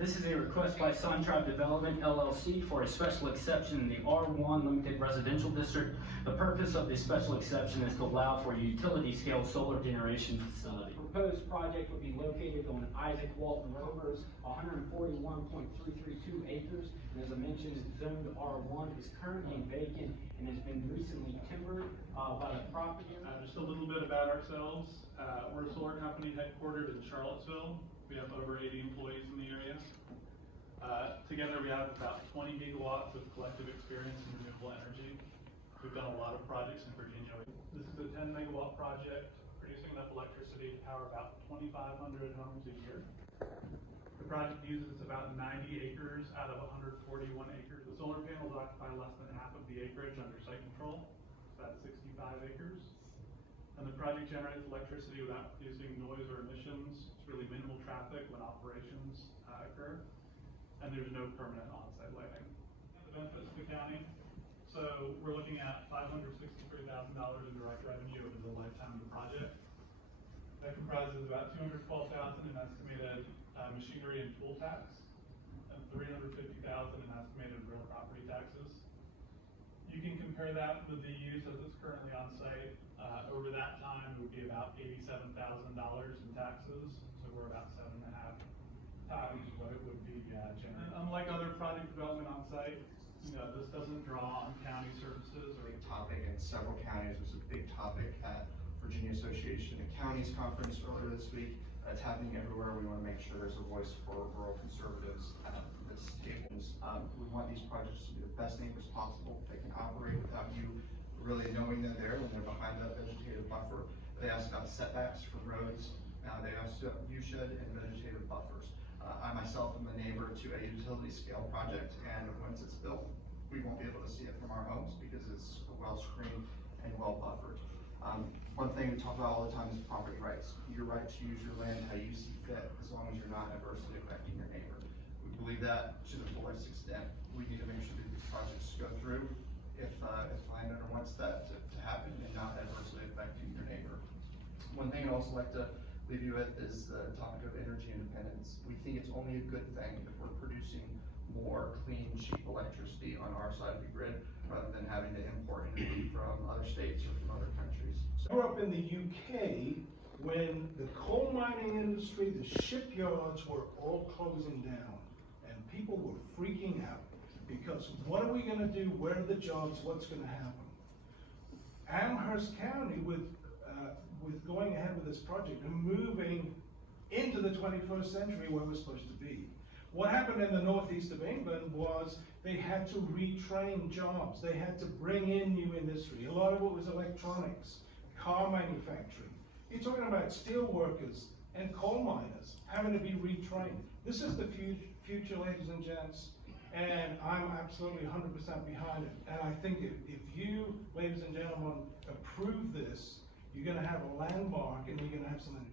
This is a request by Sun Tribe Development LLC for a special exception in the R1 Limited Residential District. The purpose of the special exception is to allow for a utility-scale solar generation facility. The proposed project would be located on Isaac Walton Rovers, 141.332 acres. And as I mentioned, it's zoned R1, is currently vacant, and has been recently timbered by the property owner. Just a little bit about ourselves. We're a solar company headquartered in Charlottesville. We have over 80 employees in the area. Together we have about 20 gigawatts of collective experience in renewable energy. We've done a lot of projects in Virginia. This is a 10 megawatt project producing enough electricity to power about 2,500 homes a year. The project uses about 90 acres out of 141 acres. The solar panels occupy less than half of the acreage under site control, about 65 acres. And the project generates electricity without producing noise or emissions. It's really minimal traffic when operations occur. And there's no permanent on-site lighting. The benefits to the county. So we're looking at $563,000 in direct revenue over the lifetime of the project. That comprises about $212,000 in estimated machinery and tool tax, and $350,000 in estimated real property taxes. You can compare that with the use as it's currently on site. Over that time, it would be about $87,000 in taxes. So we're about 7.5 times what it would be generated. Unlike other project development on site, this doesn't draw on county services or. Big topic in several counties. It was a big topic at Virginia Association of Counties conference earlier this week. It's happening everywhere. We want to make sure there's a voice for rural conservatives at this table. We want these projects to be the best neighbors possible. They can operate without you really knowing they're there when they're behind that vegetative buffer. They ask about setbacks from roads. They also viewshed and vegetative buffers. I myself am a neighbor to a utility scale project, and once it's built, we won't be able to see it from our homes because it's well screened and well buffered. One thing we talk about all the time is property rights. Your right to use your land how you see fit, as long as you're not adversely affecting your neighbor. We believe that to the fullest extent. We need to make sure that these projects go through if the landowner wants that to happen and not adversely affecting your neighbor. One thing I'd also like to leave you with is the topic of energy independence. We think it's only a good thing if we're producing more clean, cheap electricity on our side of the grid rather than having to import energy from other states or from other countries. I grew up in the UK when the coal mining industry, the shipyards were all closing down, and people were freaking out because what are we going to do? Where are the jobs? What's going to happen? Amherst County, with going ahead with this project and moving into the 21st century where we're supposed to be. What happened in the northeast of England was they had to retrain jobs. They had to bring in new industry. A lot of it was electronics, car manufacturing. You're talking about steel workers and coal miners having to be retrained. This is the future, ladies and gents, and I'm absolutely 100% behind it. And I think if you, ladies and gentlemen, approve this, you're going to have a landmark and you're going to have something